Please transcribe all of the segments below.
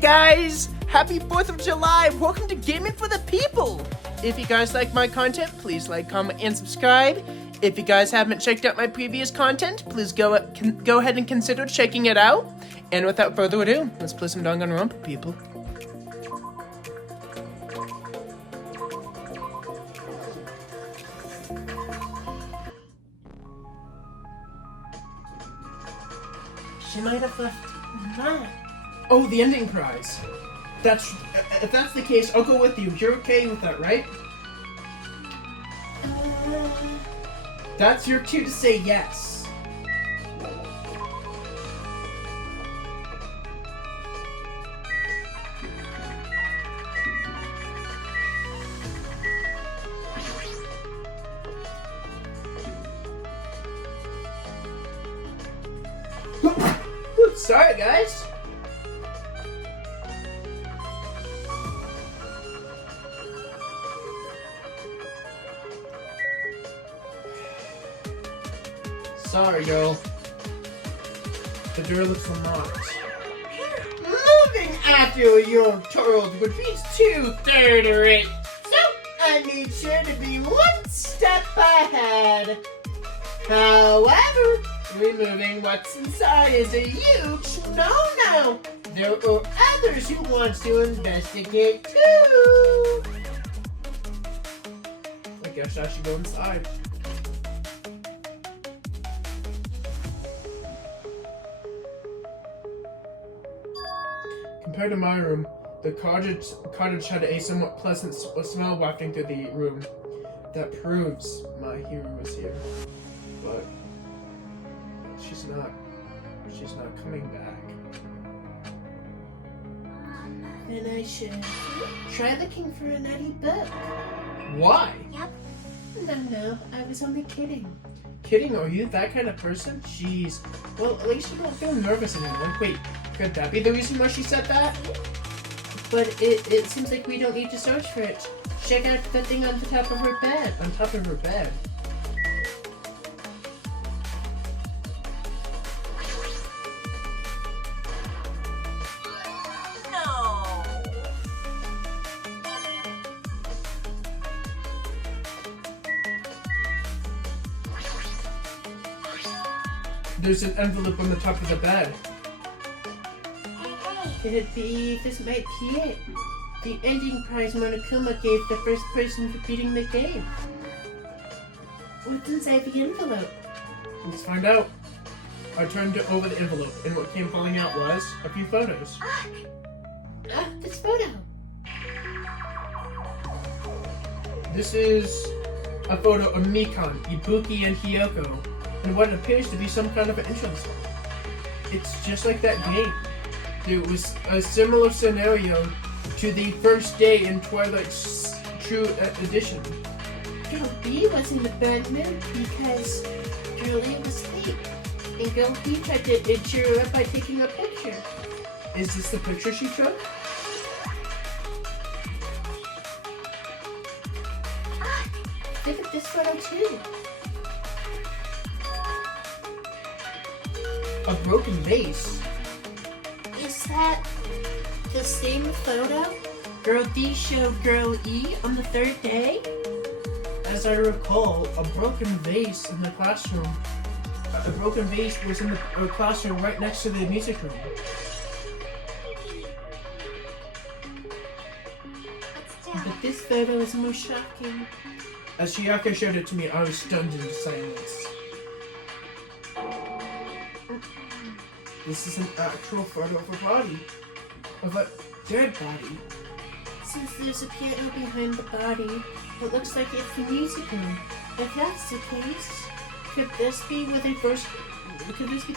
guys! Happy 4th of July! Welcome to Gaming for the People! If you guys like my content, please like, comment, and subscribe. If you guys haven't checked out my previous content, please go ahead and consider checking it out. And without further ado, let's play some Danganronpa, people. She might have left that. Oh, the ending prize. If that's the case, I'll go with you. You're okay with that, right? That's your cue to say yes. Sorry, guys. Sorry, girl. The door looks unlocked. Moving after you're told would be too third-rate, so I made sure to be one step ahead. However, removing what's inside is a huge no-no. There are others who want to investigate too. I guess I should go inside. Compared to my room, the cottage had a somewhat pleasant smell wafting through the room. That proves my hero was here. But she's not coming back. Then I should try looking for a nutty book. Why? Yep. No, I was only kidding. Kidding? Are you that kind of person? Jeez. Well, at least you don't feel nervous anymore. Wait, could that be the reason why she said that? But it seems like we don't need to search for it. Check out the thing on the top of her bed. On top of her bed? There's an envelope on the top of the bed. Could it be this might be it? The ending prize Monokuma gave the first person for beating the game. What's inside the envelope? Let's find out. I turned over the envelope, and what came falling out was a few photos. This photo. This is a photo of Mikan, Ibuki, and Hiyoko, and what appears to be some kind of an entrance. It's just like that game. There was a similar scenario to the first day in Twilight's True Edition. Girl B was in the bad mood because Girl A was asleep, and Girl B tried to cheer her up by taking a picture. Is this the picture she took? Look at this photo too. A broken vase. Is that the same photo Girl D showed Girl E on the third day? As I recall, a broken vase in the classroom. A broken vase was in the classroom right next to the music room. But this photo is more shocking. As Chiyako showed it to me, I was stunned into silence. This is an actual photo of a body. Of a dead body. Since there's a piano behind the body, it looks like it's the music room. If that's the case, could this be the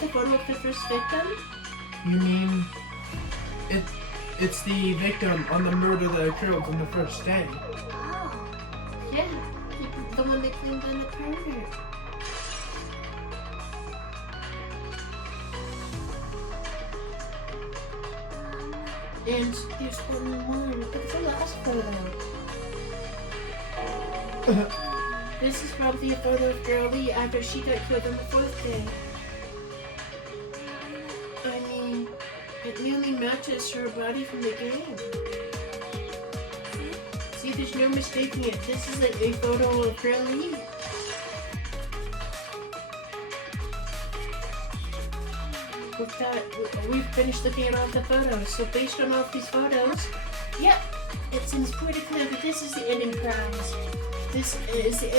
photo of the first victim? You mean it's the victim on the murder that occurred on the first day? Oh, yeah, the one they claimed on the murder. And there's one more. Look at the last photo. This is probably a photo of Girl E after she got killed on the fourth day. I mean, it really matches her body from the game. See, there's no mistaking it. This is a photo of Grilly. We've finished looking at all the photos. So based on all of these photos, yep, it seems pretty clear that this is the ending prize. This is the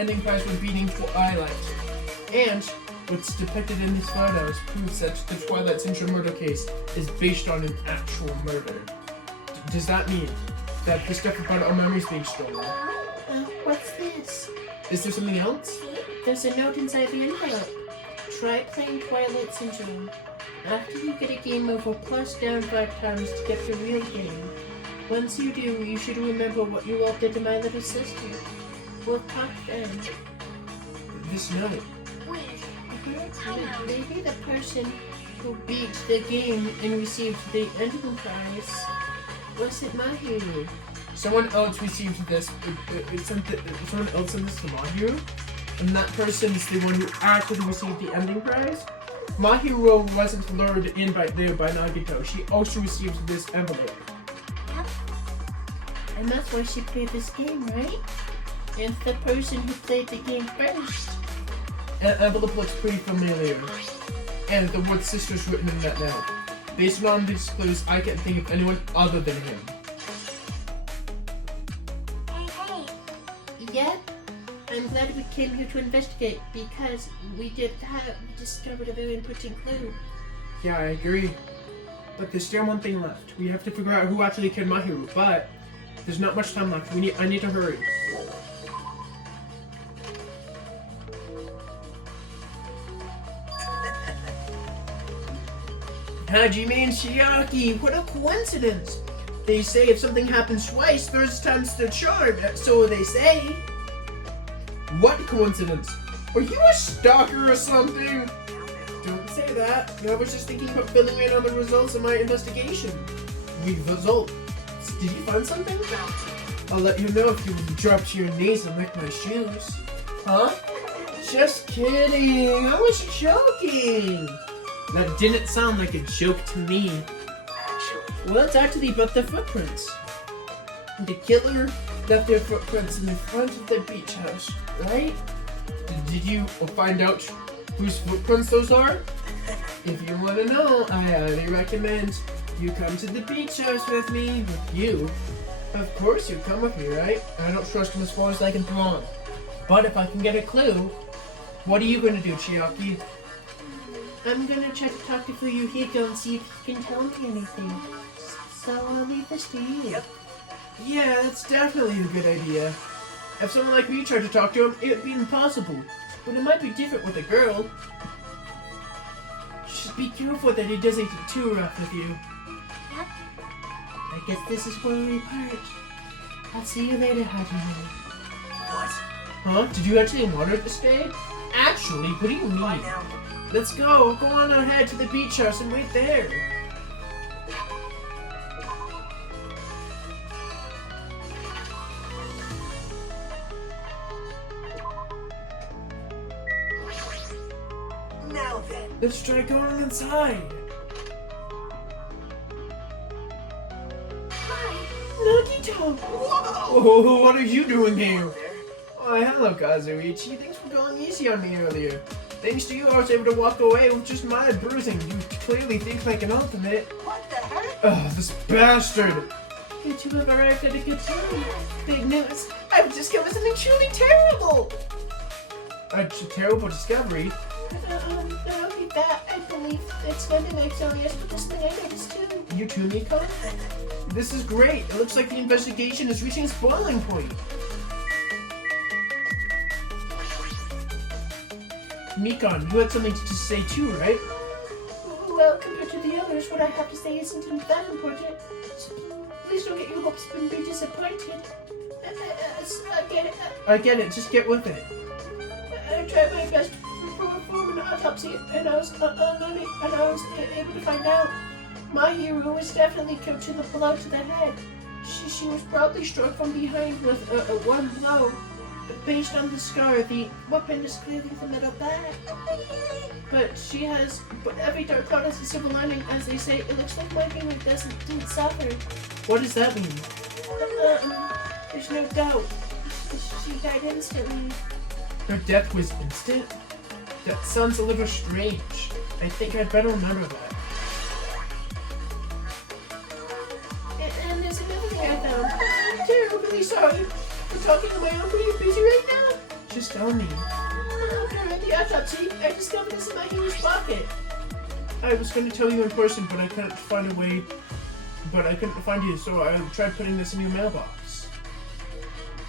ending prize for beating Twilight. And what's depicted in these photos proves that the Twilight Syndrome murder case is based on an actual murder. Does that mean that the stuff about our memories being stolen? What's this? Is there something else? There's a note inside the envelope. Try playing Twilight Syndrome. After you get a game over, plus down 5 times to get the real game. Once you do, you should remember what you all did to my little sister. We'll talk then. This note. Maybe the person who beat the game and received the ending prize wasn't Mahiru. Someone else received this. Someone else sent this to Mahiru, and that person is the one who actually received the ending prize. Mahiru wasn't lured in by Nagito. She also received this envelope. And that's why she played this game, right? And the person who played the game first. And envelope looks pretty familiar. And the word sister's written in that note. Based on these clues, I can't think of anyone other than him. Hey. Yeah, I'm glad we came here to investigate because we discovered a very important clue. Yeah, I agree. But there's still one thing left. We have to figure out who actually killed Mahiru, but there's not much time left. I need to hurry. Hajime and Chiaki, what a coincidence! They say if something happens twice, third time's the charm, so they say. What coincidence? Are you a stalker or something? Don't say that. I was just thinking about filling in on the results of my investigation. Results? Did you find something? I'll let you know if you drop to your knees and lick my shoes. Huh? Just kidding. I was joking. That didn't sound like a joke to me. Well, it's actually about the footprints. The killer left their footprints in the front of the beach house, right? Did you find out whose footprints those are? If you want to know, I highly recommend you come to the beach house with me. With you? Of course you come with me, right? I don't trust him as far as I can throw on. But if I can get a clue, what are you going to do, Chiaki? I'm gonna try to talk to Fuyuhiko and see if he can tell me anything. So I'll leave this to you. Yeah, that's definitely a good idea. If someone like me tried to talk to him, it would be impossible. But it might be different with a girl. Just be careful that he doesn't get too rough with you. I guess this is where we part. I'll see you later, Hajime. What? Huh? Did you actually want her to stay? Actually, what do you mean? Let's go. Go on ahead to the beach house and wait there. Now then. Let's try going inside. Nagito! Whoa! What are you doing here? Oh, hello, Kazuichi. Thanks for going easy on me earlier. Thanks to you, I was able to walk away with just my bruising. You clearly think like an ultimate. What the heck? Ugh, this bastard! You two have arrived at a good time. Big news! I've discovered something truly terrible! A terrible discovery? Not only that, I believe it's Vendimax Elias, but this thing I noticed too. You too, Miko? This is great. It looks like the investigation is reaching its boiling point. Mikon, you had something to say too, right? Well, compared to the others, what I have to say isn't that important. So please don't get your hopes up and be disappointed. I get it. Just get with it. I tried my best to perform an autopsy, and I was able to find out Mahiru was definitely killed to the blow to the head. She was probably struck from behind with one blow. based on the scar, the weapon is clearly the metal bat. But every dark cloud has a silver lining, as they say. It looks like my hero didn't suffer. What does that mean? There's no doubt. She died instantly. Her death was instant? That sounds a little strange. I think I'd better remember that. And there's another thing I found. I'm terribly sorry for talking to my own. Are you busy right now? Just tell me. During the autopsy, I discovered this in my hero's pocket. I was going to tell you in person, but I couldn't find a way. But I couldn't find you, so I tried putting this in your mailbox.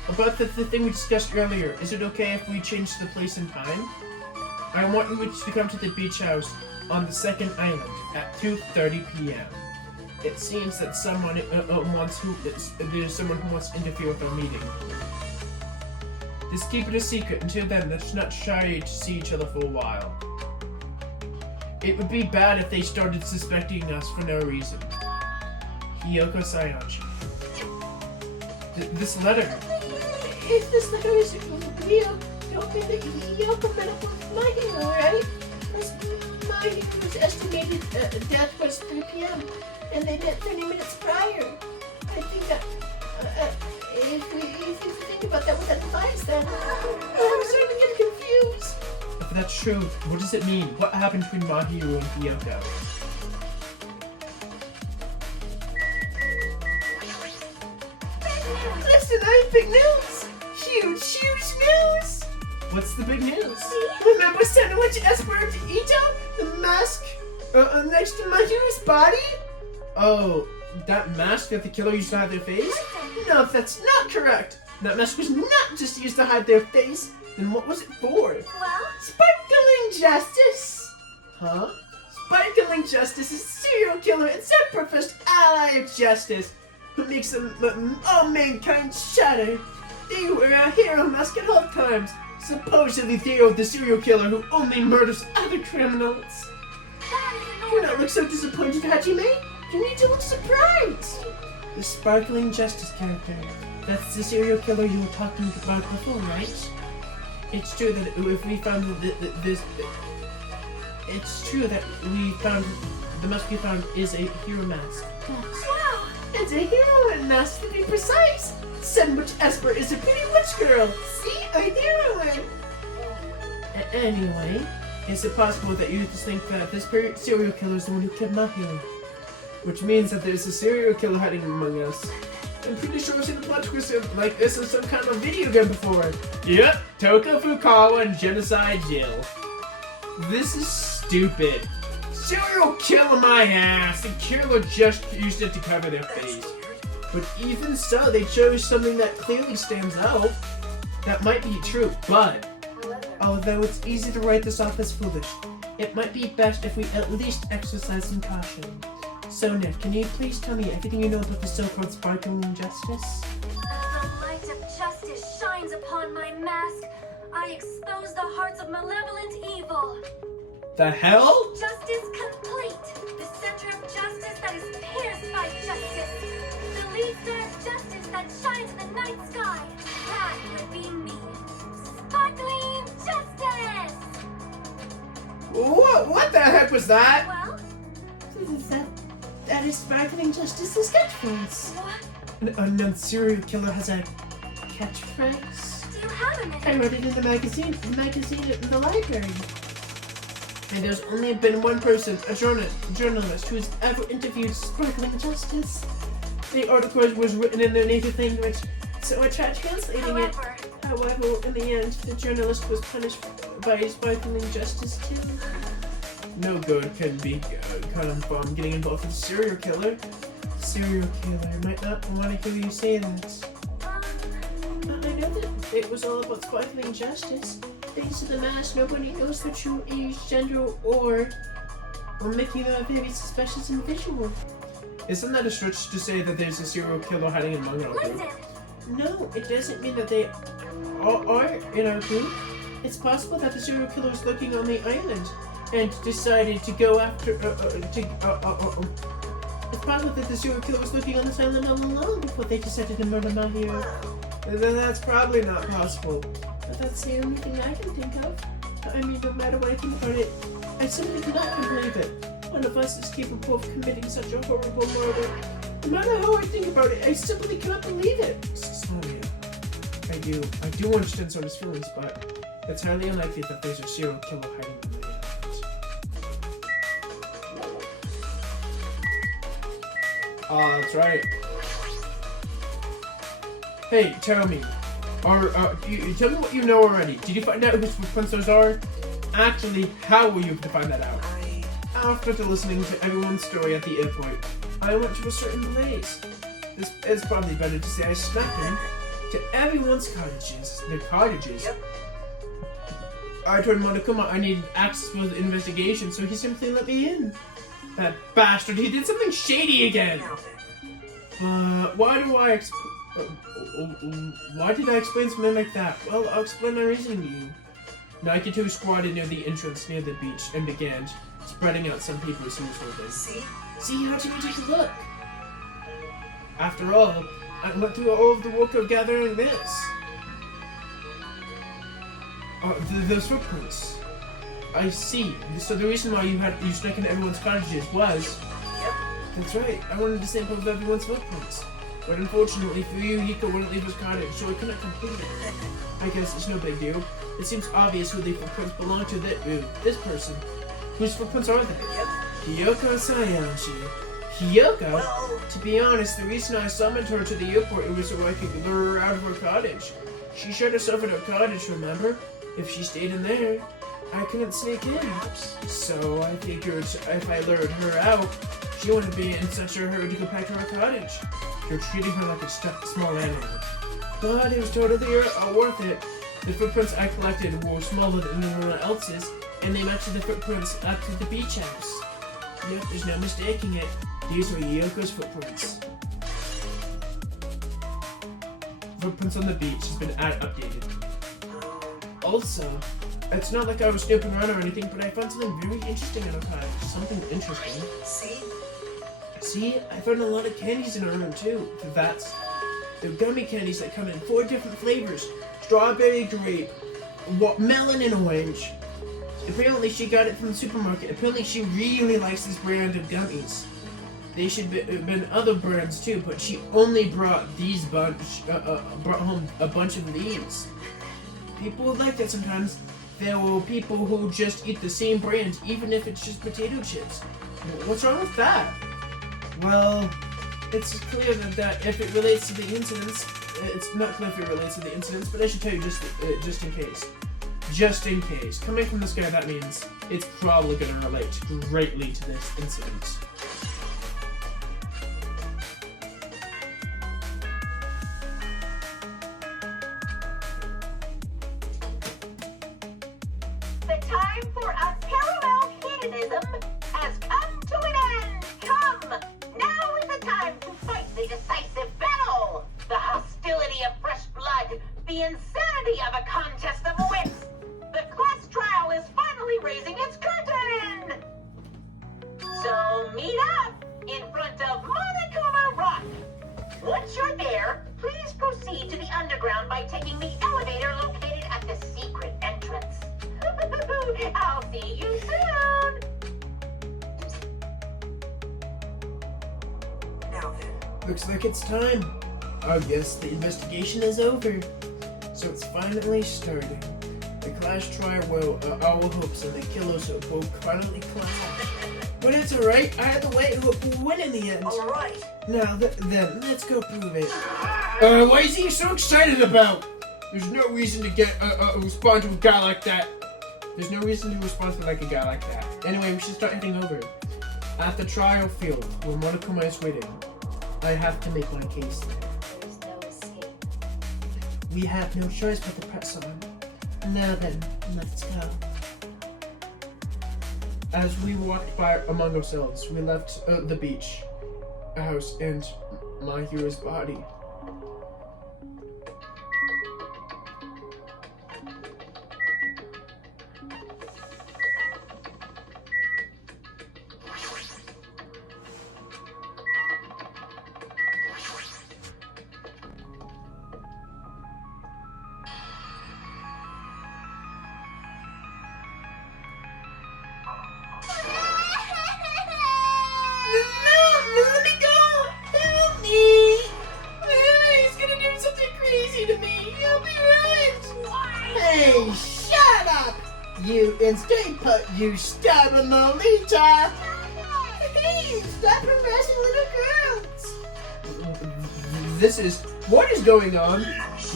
About the thing we discussed earlier, is it okay if we change the place and time? I want you to come to the beach house on the second island at 2:30 p.m. It seems that there's someone who wants to interfere with our meeting. Just keep it a secret. Until then, let's not try to see each other for a while. It would be bad if they started suspecting us for no reason. Hiyoko Sayachi. This letter. If this letter is real, don't be the Hiyoko met up with my hero, right? Because my hero's estimated death was 3 p.m. and they met 30 minutes prior. I think that if you think about that with advice, then I'm starting to get confused. If that's true, what does it mean? What happened between Mahiru and Hiyoko? Listen, I have big news! Huge news! What's the big news? Remember Sandwich Esper Ito? The mask next to Mahiru's body? Oh, that mask that the killer used to hide their face? No, that's not correct. That mask was not just used to hide their face. Then what was it for? Well, Sparkling Justice! Huh? Sparkling Justice is a serial killer and self-professed ally of justice who makes all mankind shudder. They wear a hero mask at all times. Supposedly they are the serial killer who only murders other criminals. Do not look so disappointed, Hajime. You need to look surprised. The Sparkling Justice character. That's the serial killer you were talking about before, right? It's true that if we found this... It's true that we found... The mask we found is a hero mask. wow! It's a heroine mask, to be precise. Sandwich Esper is a pretty witch girl. See? A heroine. Anyway, is it possible that you just think that this serial killer is the one who killed Mahiru? Which means that there's a serial killer hiding among us. I'm pretty sure I've seen a plot twist like this in some kind of video game before. Yep, Toko Fukawa and Genocide Jill. This is stupid. Serial killer my ass! The killer just used it to cover their face. But even so, they chose something that clearly stands out. That might be true, but although it's easy to write this off as foolish, it might be best if we at least exercise some caution. So Nick, can you please tell me everything you know about the so-called Sparkling Justice? As the light of justice shines upon my mask, I expose the hearts of malevolent evil. The hell? Justice complete. The center of justice that is pierced by justice. The lead star of justice that shines in the night sky. That would be me. Sparkling Justice! What the heck was that? Well, That is Sparkling Justice's catchphrase. what? An unknown serial killer has a... Catchphrase? Do you have a I minute? read it in the magazine in the library. And there's only been one person, a journalist, who has ever interviewed Sparkling Justice. The article was written in their native language, So I tried translating it. However, However, in the end, the journalist was punished by Sparkling Justice too. no good can be come from getting involved with a serial killer. Serial killer might not want to hear you say that. I know that it was all about Sparkling Justice. Thanks to the mask, nobody knows their true age, gender, or making them a very suspicious individual. Isn't that a stretch to say that there's a serial killer hiding among our group? listen. No, it doesn't mean that they are in our group. It's possible that the serial killer is looking on the island and decided to go after. It's possible that the serial killer was looking on this island all along before they decided to murder Mahiru. then that's probably not possible. But that's the only thing I can think of. I mean, no matter what I think about it, I simply cannot believe it. One of us is capable of committing such a horrible murder. No matter how I think about it, I simply cannot believe it. Sonia, I do understand Sonia's feelings, but it's highly unlikely that there's a serial killer hiding in the neighborhood. Oh, that's right. Hey, tell me. Tell me what you know already. Did you find out whose footprints those are? Actually, how were you able to find that out? After listening to everyone's story at the airport, I went to a certain place. It's probably better to say I snuck in to everyone's cottages. Their cottages. Yep. I told Monokuma I needed access for the investigation, so he simply let me in. That bastard, he did something shady again. Now then. Why did I explain something like that? Well, I'll explain my reasoning to you. Nike 2 squatted near the entrance near the beach and began spreading out some papers he was holding. See, how did you take a look? After all, I went through all of the work of gathering this. Those footprints. I see. So the reason why you snuck into everyone's cottages was... Yep. That's right. I wanted to sample of everyone's footprints. But unfortunately for you, Hiko wouldn't leave his cottage, so I couldn't complete it. I guess it's no big deal. It seems obvious who the footprints belong to. This person. Whose footprints are they? Yep. Hiyoko Sayashi. Hiyoko? Well, To be honest, the reason I summoned her to the airport it was so I could lure her out of her cottage. She shut herself in her cottage, remember? If she stayed in there, I couldn't sneak in. So I figured if I lured her out, she wouldn't be in such a hurry to go back to her cottage. You're treating her like a stuffed small animal. But it was totally worth it. The footprints I collected were smaller than anyone else's, and they matched the footprints up to the beach house. Yep, there's no mistaking it. These were Yoko's footprints. Footprints on the beach has been updated. Also, it's not like I was snooping around or anything, but I found something very interesting in our cottage. Something interesting. See, I found a lot of candies in our room too. That's they're gummy candies that come in 4 different flavors: strawberry, grape, melon, and orange. Apparently, she got it from the supermarket. Apparently, she really likes this brand of gummies. They should have been other brands too, but she only brought brought home a bunch of these. People would like that sometimes. There were people who just eat the same brand, even if it's just potato chips. What's wrong with that? Well, it's clear that if it relates to the incidents, it's not clear if it relates to the incidents, but I should tell you just in case. Just in case. Coming from this guy, that means it's probably going to relate greatly to this incident. The time for unparalleled hedonism has come to an end. Come, now is the time to fight the decisive battle. The hostility of fresh blood, the insanity of a contest of wits. The class trial is finally raising its curtain. So meet up in front of Monokuma Rock. Once you're there, please proceed to the underground by taking the elevator located at the secret entrance. I'll see you soon! now then. Looks like it's time. I guess the investigation is over. So it's finally starting. The class trial will our hopes and the killers hope will finally clash. But it's alright, I had to wait and hope we'll win in the end. Alright. Now then, let's go prove it. What is he so excited about? There's no reason to get respond to a guy like that. There's no reason to respond to like a guy like that. Anyway, we should start heading over. At the trial field, where Monokuma is waiting, I have to make my case there. There's no escape. We have no choice but to press on. Now then, let's go. As we walked by among ourselves, we left the beach house and my hero's body. then stay put, you stubborn Lolita! Hey, stop harassing little girls! What is going on?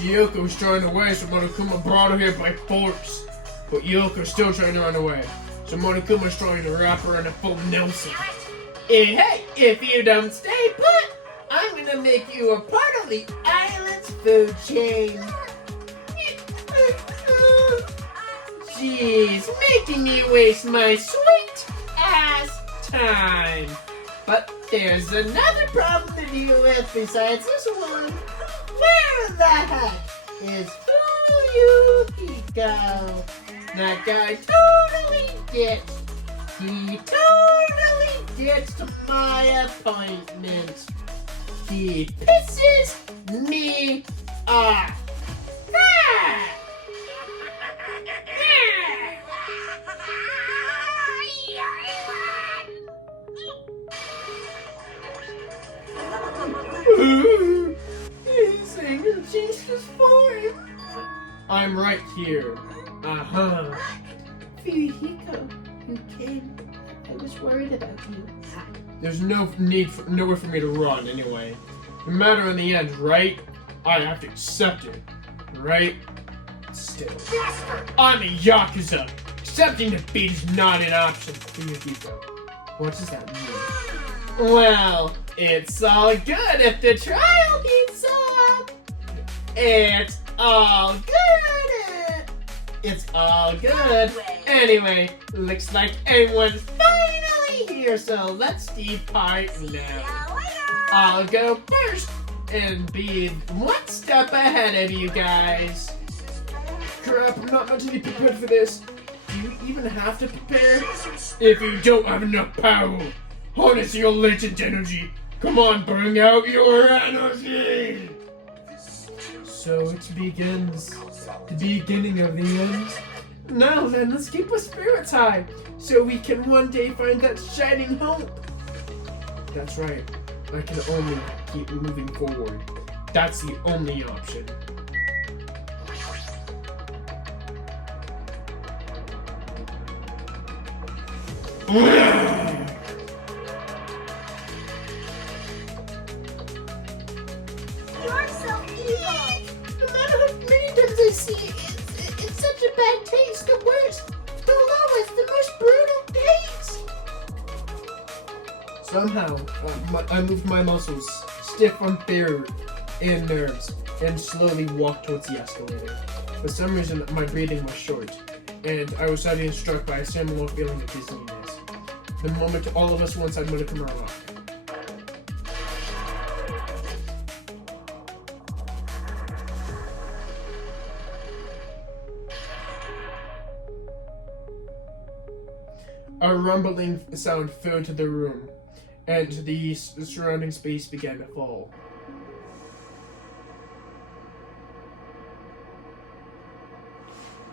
Yoko's trying to away, so Monokuma brought her here by force. But Yoko's still trying to run away. So Monokuma's trying to wrap her in a full Nelson. Hey, if you don't stay put, I'm gonna make you a part of the island's food chain. Jeez, making me waste my sweet ass time. But there's another problem to deal with besides this one. Where the heck is Fuyuhiko? That guy totally ditched. He totally ditched my appointment. He pisses me off. Ah! His energy's just fine. I'm right here. Uh-huh. Fuyuhiko, you came. I was worried about you. There's nowhere for me to run anyway. No matter in the end, right? I have to accept it, right? Still, I'm a Yakuza. Accepting defeat is not an option. Fuyuhiko. What does that mean? Well, it's all good if the trial heats up. It's all good. It's all good. Anyway, looks like everyone's finally here, so let's depart now. I'll go first and be one step ahead of you guys. Crap, I'm not mentally prepared for this. Do you even have to prepare? If you don't have enough power, harness your legend energy. Come on, bring out your energy! So it begins. The beginning of the end. Now then, let's keep our spirits high, so we can one day find that shining hope. That's right. I can only keep moving forward. That's the only option. You're so evil! No matter how many times I see it, it's such a bad taste. The worst, the lowest, the most brutal taste. Somehow, I moved my muscles, stiff from fear and nerves, and slowly walked towards the escalator. For some reason, my breathing was short, and I was suddenly struck by a similar feeling of dizziness. The moment all of us were inside Monokuma Rock. A rumbling sound filled the room, and the surrounding space began to fall.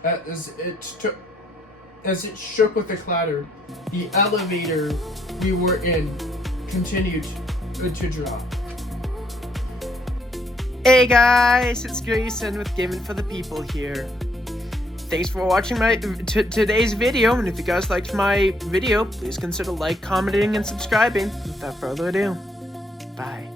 As it shook with a clatter, the elevator we were in continued to drop. Hey guys, it's Grayson with Gaming for the People here. Thanks for watching my today's video, and if you guys liked my video, please consider commenting, and subscribing. Without further ado, bye.